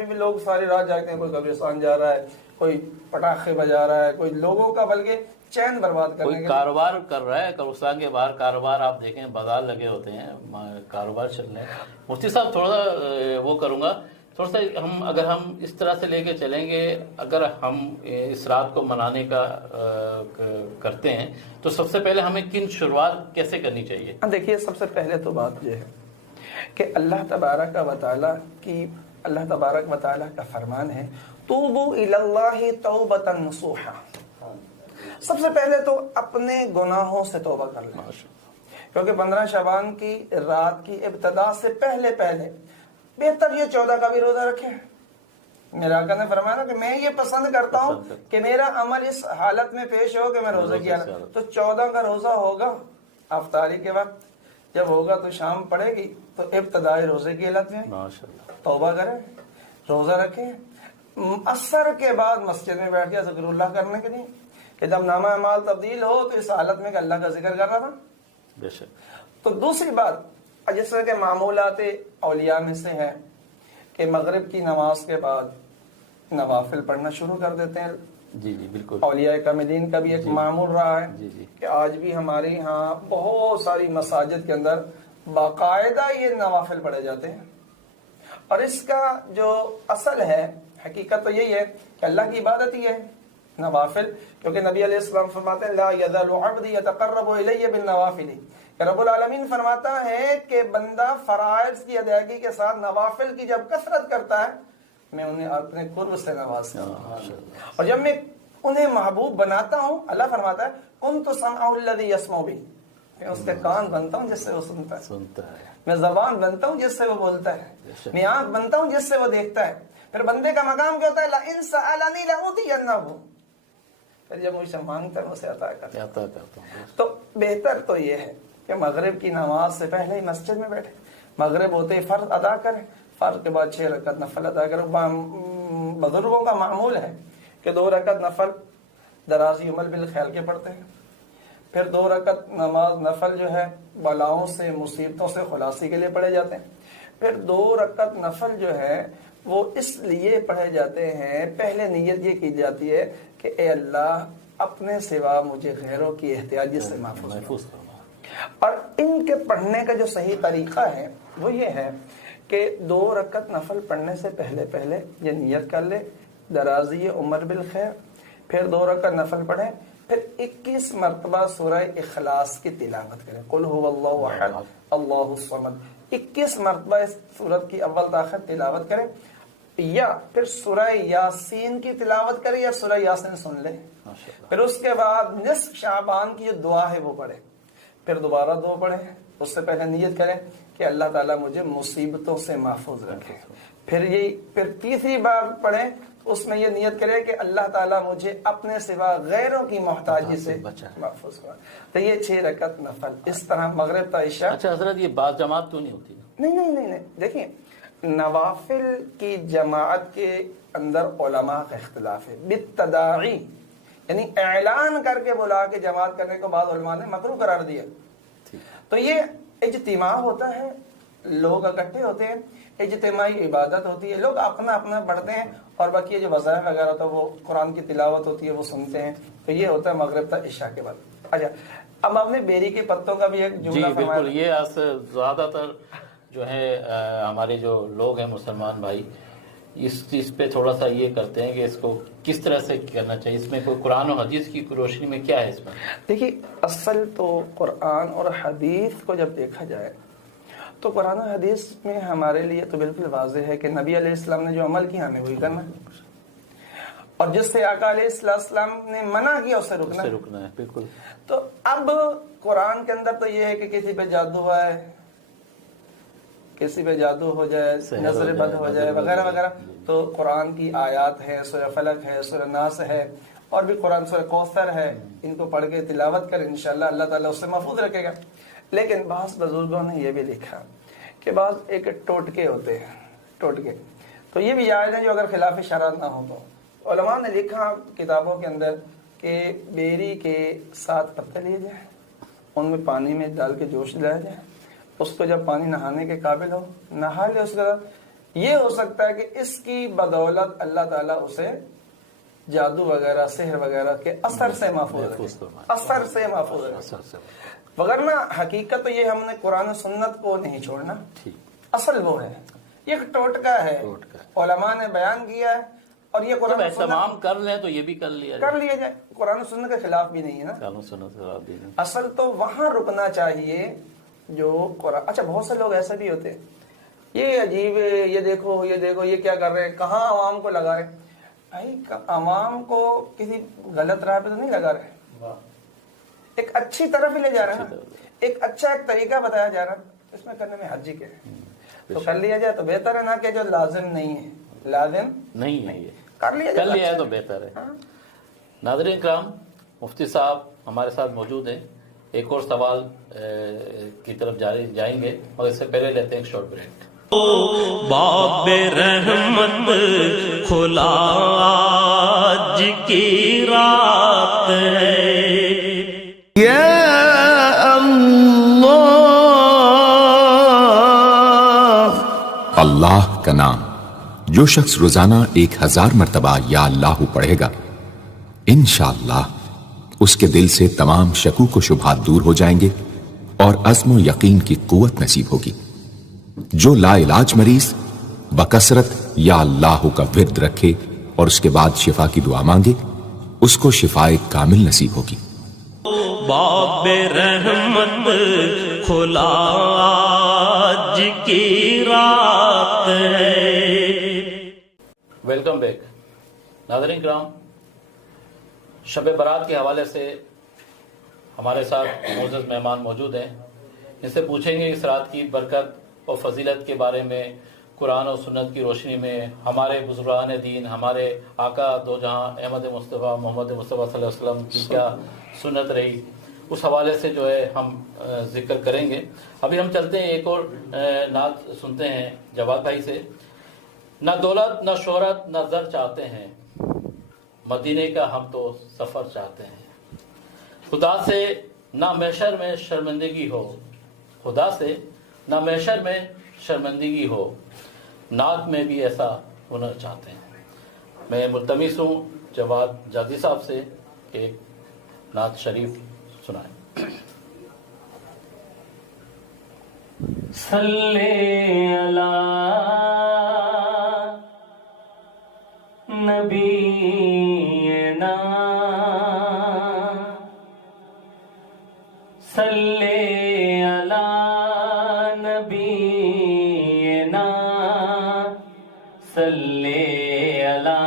میں بھی لوگ ساری رات جاگتے ہیں، کوئی قبرستان جا رہا ہے، کوئی پٹاخے بجا رہا ہے، کوئی لوگوں کا بلکہ چین برباد کرنے کوئی کاروبار کر رہا ہے، قبرستان کے باہر کاروبار آپ دیکھیں، بازار لگے ہوتے ہیں، کاروبار چل رہے ہیں۔ مفتی صاحب تھوڑا سا وہ کروں گا، تھوڑا سا اگر ہم اس طرح سے لے کے چلیں گے، اگر ہم اس رات کو منانے کا کرتے ہیں تو سب سے پہلے ہمیں کن شروعات کیسے کرنی چاہیے؟ دیکھیے سب سے پہلے تو بات یہ ہے کہ اللہ تبارک و تعالیٰ کا فرمان ہے توبوا الی اللہ توبۃ نصوحا، سب سے پہلے تو اپنے گناہوں سے توبہ کر لیں، کیونکہ 15 شعبان کی رات کی ابتدا سے پہلے بہتر یہ 14 کا بھی روزہ رکھیں۔ میرے آقا نے فرمایا نا کہ میں یہ پسند کرتا ہوں کہ میرا عمل اس حالت میں پیش ہو کہ میں روزے کی حالت، تو 14 کا روزہ ہوگا افطاری کے وقت، جب ہوگا تو شام پڑے گی تو ابتدائی روزے کی حالت میں توبہ کریں، روزہ رکھیں۔ عصر کے بعد مسجد میں بیٹھ کے ذکر اللہ کرنے کے لیے کہ جب نامہ اعمال تبدیل ہو تو اس حالت میں کہ اللہ کا ذکر کر رہا تھا۔ بے شک۔ تو دوسری بات جس طرح کے معمولات اولیاء میں سے ہے کہ مغرب کی نماز کے بعد نوافل پڑھنا شروع کر دیتے ہیں۔ جی جی بالکل، اولیاء کاملین کا بھی ایک معمول رہا ہے کہ آج بھی ہمارے یہاں بہت ساری مساجد کے اندر باقاعدہ یہ نوافل پڑھے جاتے ہیں، اور اس کا جو اصل ہے حقیقت تو یہی ہے کہ اللہ کی عبادت ہی ہے نوافل، کیونکہ نبی علیہ السلام فرماتے ہیں لا یزال عبدی یتقرب الی بالنوافل، کہ رب العالمین فرماتا ہے کہ بندہ فرائض کی ادائیگی کے ساتھ نوافل کی جب کثرت کرتا ہے میں انہیں اپنے قرب سے نوازتا ہوں، اور جب میں انہیں محبوب بناتا ہوں اللہ فرماتا ہے کنت سمعہ الذی یسمع بہ، میں اس کے کان بنتا ہوں جس سے وہ سنتا ہے، میں زبان بنتا ہوں جس سے وہ بولتا ہے، میں آنکھ بنتا ہوں جس سے وہ دیکھتا ہے۔ پھر بندے کا مقام کیا ہوتا ہے لئن سألنی لأوتینہ، پھر جب مجھ سے مانگتا ہے میں اسے عطا کرتا ہوں۔ تو بہتر تو یہ ہے کہ مغرب کی نماز سے پہلے ہی مسجد میں بیٹھے، مغرب ہوتے ہی فرض ادا کریں، فرض کے بعد 6 رکعت نفل ادا کریں۔ بزرگوں کا معمول ہے کہ 2 رکعت نفل درازی عمل بالخیل کے پڑھتے ہیں، پھر 2 رکعت نماز نفل جو ہے بلاؤں سے مصیبتوں سے خلاصی کے لیے پڑھے جاتے ہیں، پھر 2 رکعت نفل جو ہے وہ اس لیے پڑھے جاتے ہیں، پہلے نیت یہ کی جاتی ہے کہ اے اللہ اپنے سوا مجھے غیروں کی احتیاجی سے محفوظ فرما۔ اور ان کے پڑھنے کا جو صحیح طریقہ ہے وہ یہ ہے کہ 2 رکعت نفل پڑھنے سے پہلے یہ نیت کر لے درازی عمر بالخیر، پھر 2 رکعت نفل پڑھیں، پھر 21 مرتبہ سورہ اخلاص کی تلاوت کریں، قل هو اللہ احد اللہ الصمد، 21 مرتبہ اس سورت کی اول تاخر تلاوت کریں، یا پھر سورہ یاسین کی تلاوت کریں یا سورہ یاسین سن لیں، پھر اس کے بعد نصف شعبان کی جو دعا ہے وہ پڑھیں، پھر دوبارہ 2 پڑھیں، اس سے پہلے نیت کریں کہ اللہ تعالیٰ مجھے مصیبتوں سے محفوظ رکھے، پھر تیسری بار پڑھیں، اس میں یہ نیت کرے کہ اللہ تعالیٰ مجھے اپنے سوا غیروں کی محتاجی سے محفوظ کرے۔ تو یہ 6 رکعت نفل اس طرح مغرب تا عشاء۔ اچھا حضرت یہ بعض جماعت تو نہیں ہوتی؟ نہیں، دیکھیں نوافل کی جماعت کے اندر علماء کا اختلاف ہے، بالتداعی یعنی اعلان کر کے بلا کے جماعت کرنے کو بعض علماء نے مکروہ قرار دیا۔ تو یہ اجتماع ہوتا ہے، لوگ اکٹھے ہوتے ہیں، اجتماعی عبادت ہوتی ہے، لوگ اپنا اپنا پڑھتے ہیں، اور باقی جو وظائف وغیرہ ہوتا ہے وہ قرآن کی تلاوت ہوتی ہے وہ سنتے ہیں، تو یہ ہوتا ہے مغرب تا عشاء کے بعد۔ اچھا اب آپ نے بیری کے پتوں کا بھی ایک جملہ فرمایا۔ جی بالکل، یہ زیادہ تر جو ہے ہمارے جو لوگ ہیں مسلمان بھائی اس چیز پہ تھوڑا سا یہ کرتے ہیں کہ اس کو کس طرح سے کرنا چاہیے، اس میں کوئی قرآن و حدیث کی روشنی میں کیا ہے اس میں؟ دیکھیے اصل تو قرآن اور حدیث کو جب دیکھا جائے تو قرآن و حدیث میں ہمارے لیے تو بالکل واضح ہے کہ نبی علیہ السلام نے جو عمل کیا ہمیں وہی کرنا ہے، اور جس سے آقا علیہ السلام نے منع کیا اسے رکنا ہے، بالکل۔ تو اب قرآن کے اندر تو یہ ہے کہ کسی پہ جادو ہے، کسی پہ جادو ہو جائے، نظر بد ہو جائے وغیرہ وغیرہ، تو قرآن کی آیات ہے، سورہ فلق ہے، سورہ ناس ہے، اور بھی قرآن سورہ کوثر ہے، ان کو پڑھ کے تلاوت کر انشاءاللہ اللہ تعالیٰ اس سے محفوظ رکھے گا۔ لیکن بعض بزرگوں نے یہ بھی لکھا کہ بعض ایک ٹوٹکے ہوتے ہیں، ٹوٹکے تو یہ بھی جائز ہیں جو اگر خلاف شرع نہ ہو تو علماء نے لکھا کتابوں کے اندر کہ بیری کے 7 پتے لیے جائیں، ان میں پانی میں ڈال کے جوش لایا جائے، اس کو جب پانی نہانے کے قابل ہو نہا لے، اس کے بعد یہ ہو سکتا ہے کہ اس کی بدولت اللہ تعالیٰ اسے جادو وغیرہ سحر وغیرہ کے اثر سے محفوظ رکھے، اثر سے محفوظ رکھے، وگرنہ حقیقت تو یہ ہم نے قرآن و سنت کو نہیں چھوڑنا، اصل وہ ہے، یہ ایک ٹوٹکا ہے، علماء نے بیان کیا ہے، اور یہ قرآن و تمام کر لیں تو یہ بھی کر لیا جائے، قرآن و سنت کے خلاف بھی نہیں ہے نا۔ اصل تو وہاں رکنا چاہیے جو قرآن۔ اچھا بہت سے لوگ ایسے بھی ہوتے ہیں، یہ عجیب ہے، یہ دیکھو یہ کیا کر رہے ہیں، کہاں عوام کو لگا رہے ہیں؟ بھائی عوام کو کسی غلط راہ پہ تو نہیں لگا رہے، ایک اچھی طرف ہی لے جا رہے ہیں، ایک اچھا ایک طریقہ بتایا جا رہا ہے، اس میں کرنے میں حرج کیا ہے؟ تو کر لیا جائے تو بہتر ہے، نہ کہ جو لازم نہیں ہے، لازم نہیں ہے، یہ کر لیا ہے تو بہتر ہے۔ ناظرین کرام، مفتی صاحب ہمارے ساتھ موجود ہیں، ایک اور سوال کی طرف جائیں گے، اور اس سے پہلے لیتے ہیں ایک شارٹ بریک۔ باب رحمت کھلا آج کی رات ہے، یا اللہ کا نام جو شخص روزانہ 1000 مرتبہ یا اللہ پڑھے گا، انشاءاللہ اس کے دل سے تمام شکوک و شبہات دور ہو جائیں گے اور عزم و یقین کی قوت نصیب ہوگی۔ جو لا علاج مریض بکثرت یا اللہ کا ورد رکھے اور اس کے بعد شفا کی دعا مانگے، اس کو شفائے کامل نصیب ہوگی۔ باب رحمت کھلا آج کی رات ہے۔ Welcome back. ناظرین کرام، شب برات کے حوالے سے ہمارے ساتھ معزز مہمان موجود ہیں، ان سے پوچھیں گے اس رات کی برکت اور فضیلت کے بارے میں، قرآن و سنت کی روشنی میں ہمارے بزرگان دین، ہمارے آقا دو جہاں احمد مصطفیٰ محمد مصطفیٰ صلی اللہ علیہ وسلم کی کیا سنت رہی، اس حوالے سے جو ہے ہم ذکر کریں گے۔ ابھی ہم چلتے ہیں، ایک اور نعت سنتے ہیں جواد بھائی سے۔ نہ دولت نہ شہرت نہ زر چاہتے ہیں، مدینے کا ہم تو سفر چاہتے ہیں۔ خدا سے نہ محشر میں شرمندگی ہو، خدا سے نہ محشر میں شرمندگی ہو، نعت میں بھی ایسا ہنر چاہتے ہیں۔ میں ملتمس ہوں جواد جادی صاحب سے کہ ایک نعت شریف سنائیں۔ صلی علی نبینا صلی علی نبینا صلی علی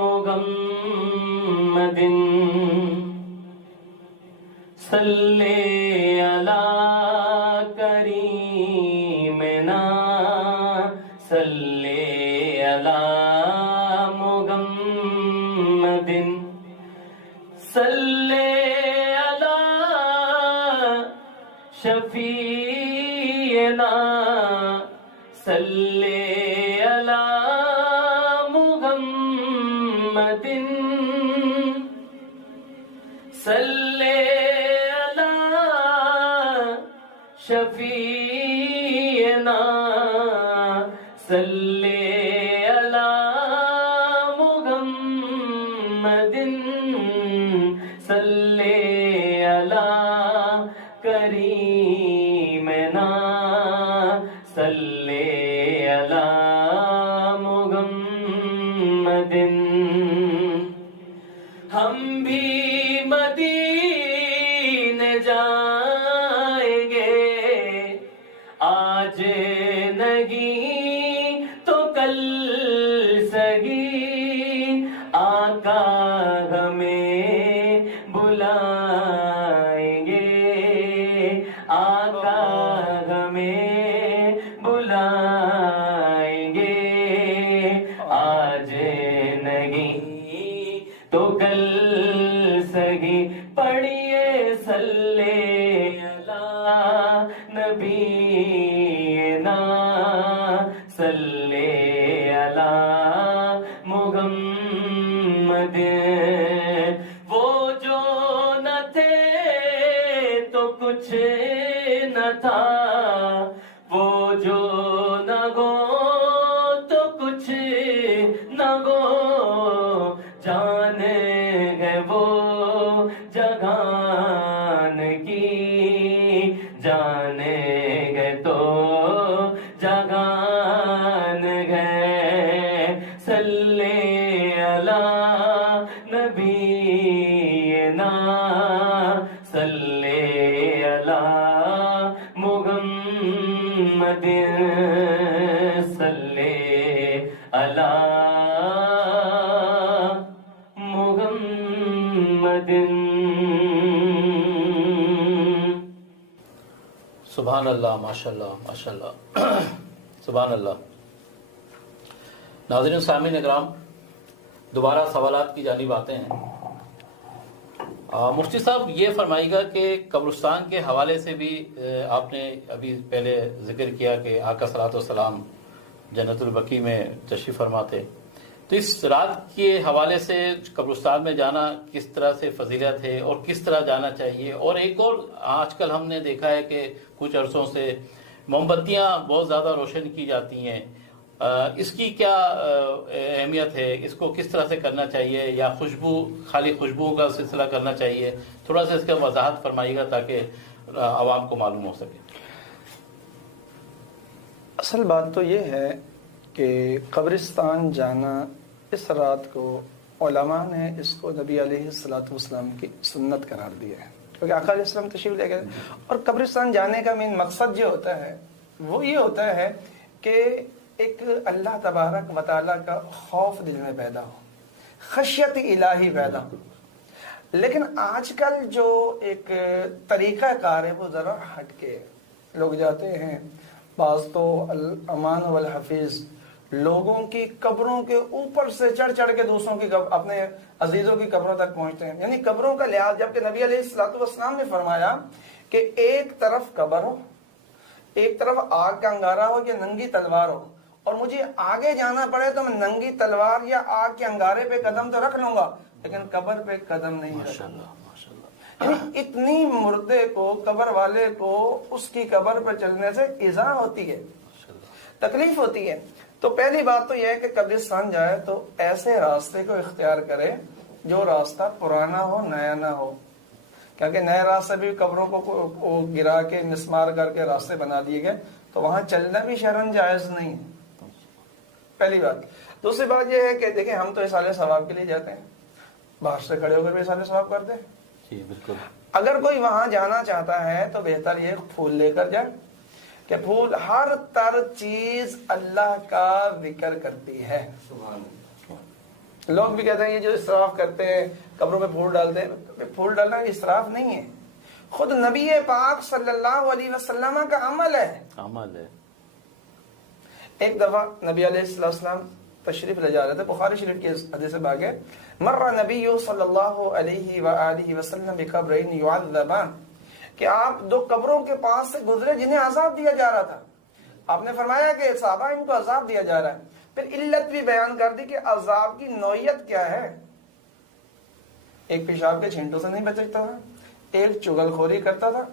محمد صلی علی کریمنا صلی علی محمد صلی علی شفیعنا صلی علی محمد صلی علی شفیعنا صلی علی محمد صلی علی کریمنا صلی علی محمد۔ ہم بھی مدینے جائیں گے، آج نہیں تو کل سہی، آقا ہمیں بلائیں گے، آقا ہمیں بلائیں گے، آج نہیں تو کل سہی، پڑھیے صلی علی نبینا صلی علی محمد۔ وہ جو نہ تھے تو کچھ نہ تھا، وہ جو نہ ہو نہ وہ جان ہے وہ جہان کی جانے گے تو جہان ہے صلی علی نبینا صلی علی محمد صلی علی محمد سبحان اللہ، ماشاء اللہ، ماشاء اللہ، سبحان اللہ۔ ناظرین سامعین اکرام، دوبارہ سوالات کی جانب آتے ہیں۔ مفتی صاحب یہ فرمائیے گا کہ قبرستان کے حوالے سے بھی آپ نے ابھی پہلے ذکر کیا کہ آقا صلی اللہ علیہ وسلم جنت البقیع میں تشریف فرما تھے، تو اس رات کے حوالے سے قبرستان میں جانا کس طرح سے فضیلت ہے اور کس طرح جانا چاہیے؟ اور ایک اور آج کل ہم نے دیکھا ہے کہ کچھ عرصوں سے موم بتیاں بہت زیادہ روشن کی جاتی ہیں، اس کی کیا اہمیت ہے؟ اس کو کس طرح سے کرنا چاہیے، یا خالی خوشبو کا سلسلہ کرنا چاہیے؟ تھوڑا سا اس کا وضاحت فرمائیے گا تاکہ عوام کو معلوم ہو سکے۔ اصل بات تو یہ ہے کہ قبرستان جانا اس رات کو علماء نے اس کو نبی علیہ الصلوۃ والسلام کی سنت قرار دیا ہے، کیونکہ آقا علیہ السلام تشریف لے گئے۔ اور قبرستان جانے کا مین مقصد جو ہوتا ہے وہ یہ ہوتا ہے کہ ایک اللہ تبارک و تعالیٰ کا خوف دل میں پیدا ہو، خشیت الہی پیدا ہو۔ لیکن آج کل جو ایک طریقہ کار ہے وہ ذرا ہٹ کے لوگ جاتے ہیں، بعض تو الامان والحفیظ لوگوں کی قبروں کے اوپر سے چڑھ کے دوسروں کی اپنے عزیزوں کی قبروں تک پہنچتے ہیں، یعنی قبروں کا لحاظ، جبکہ نبی علیہ الصلوۃ والسلام نے فرمایا کہ ایک طرف قبر ہو، ایک طرف آگ کا انگارہ ہو یا ننگی تلوار ہو، اور مجھے آگے جانا پڑے تو میں ننگی تلوار یا آگ کے انگارے پہ قدم تو رکھ لوں گا لیکن قبر پہ قدم نہیں رکھوں گا۔ یعنی اتنی مردے کو، قبر والے کو اس کی قبر پہ چلنے سے ایذا ہوتی ہے، تکلیف ہوتی ہے۔ تو پہلی بات تو یہ ہے کہ قبرستان جائے تو ایسے راستے کو اختیار کرے جو راستہ پرانا ہو، نیا نہ ہو، کیونکہ نئے راستے بھی قبروں کو گرا کے مسمار کر کے راستے بنا دیے گئے تو وہاں چلنا بھی شرعاً جائز نہیں ہے، پہلی بات۔ دوسری بات یہ ہے کہ دیکھیں ہم تو اصالہ ثواب کے لیے جاتے ہیں، باہر سے کھڑے ہو کر بھی اصالہ ثواب کرتے ہیں۔ جی بالکل۔ اگر کوئی وہاں جانا چاہتا ہے تو بہتر یہ پھول لے کر جائے، کہ پھول ہر تر چیز اللہ کا ذکر کرتی ہے۔ لوگ بھی کہتے ہیں یہ جو اسراف کرتے ہیں قبروں میں پھول ڈالتے ہیں، پھول ڈالنا اسراف نہیں ہے، خود نبی پاک صلی اللہ علیہ وسلم کا عمل ہے۔ ایک دفعہ نبی علیہ السلام تشریف لے جا رہے تھے، بخاری شریف کی حدیث باغ ہے، مر نبی صلی اللہ علیہ وآلہ وسلم بقبرین یعذبان، کہ آپ دو قبروں کے پاس سے گزرے جنہیں عذاب دیا جا رہا تھا۔ آپ نے فرمایا کہ صحابہ ان کو عذاب دیا جا رہا ہے، پھر علت بھی بیان کر دی کہ عذاب کی نوعیت کیا ہے۔ ایک پیشاب کے چھینٹوں سے نہیں بچتا تھا، ایک چغل خوری کرتا تھا،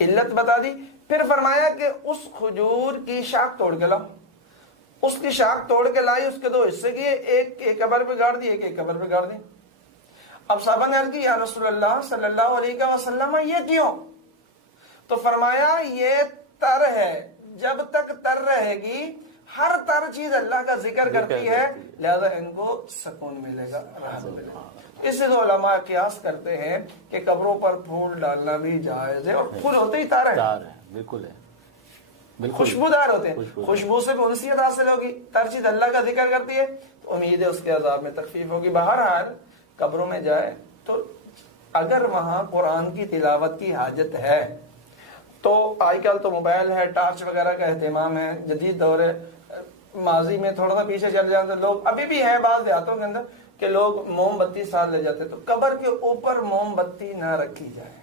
علت بتا دی۔ پھر فرمایا کہ اس کھجور کی شاخ توڑ کے لاؤ، اس کی شاخ توڑ کے لائی، اس کے دو حصے کیے، ایک قبر پہ گاڑ دی، ایک قبر پہ گاڑ دی۔ اب صحابہ نے عرض کی یا رسول اللہ صلی اللہ علیہ وسلم یہ کیوں؟ تو فرمایا یہ تر ہے، جب تک تر رہے گی ہر تر چیز اللہ کا ذکر کرتی ہے، لہذا ان کو سکون ملے گا، راحت ملے گا۔ اس سے علماء قیاس کرتے ہیں کہ قبروں پر پھول ڈالنا بھی جائز ہے، اور پھول ہوتے ہی تر ہے، بالکل ہے، خوشبودار ہوتے ہیں، خوشبو سے بھی انسیت حاصل ہوگی، تر چیز اللہ کا ذکر کرتی ہے تو امید ہے اس کے عذاب میں تخفیف ہوگی۔ بہرحال قبروں میں جائے تو اگر وہاں قرآن کی تلاوت کی حاجت ہے تو آج کل تو موبائل ہے، ٹارچ وغیرہ کا اہتمام ہے، جدید دور ہے۔ ماضی میں تھوڑا سا پیچھے چل جاتے لوگ، ابھی بھی ہیں بعض دیہاتوں کے اندر کہ لوگ موم بتی ساتھ لے جاتے، تو قبر کے اوپر موم بتی نہ رکھی جائے۔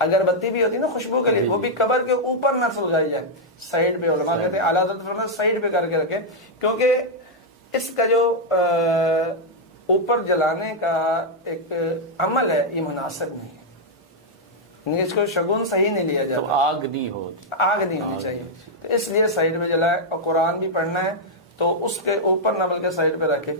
اگر بتی بھی ہوتی نا خوشبو کے لیے، وہ بھی قبر کے اوپر نہ سلگائی جائے، سائڈ پہ، علماء کہتے ہیں اعلیٰ سائڈ پہ کر کے رکھے، کیونکہ اس کا جو اوپر جلانے کا ایک عمل ہے یہ مناسب نہیں ہے، اس کو شگون صحیح نہیں لیا جاتا، آگ نہیں ہونی چاہیے، تو اس لیے سائڈ میں جلائے۔ اور قرآن بھی پڑھنا ہے تو تو اس کے اوپر نہ بلکہ سائڈ پہ رکھے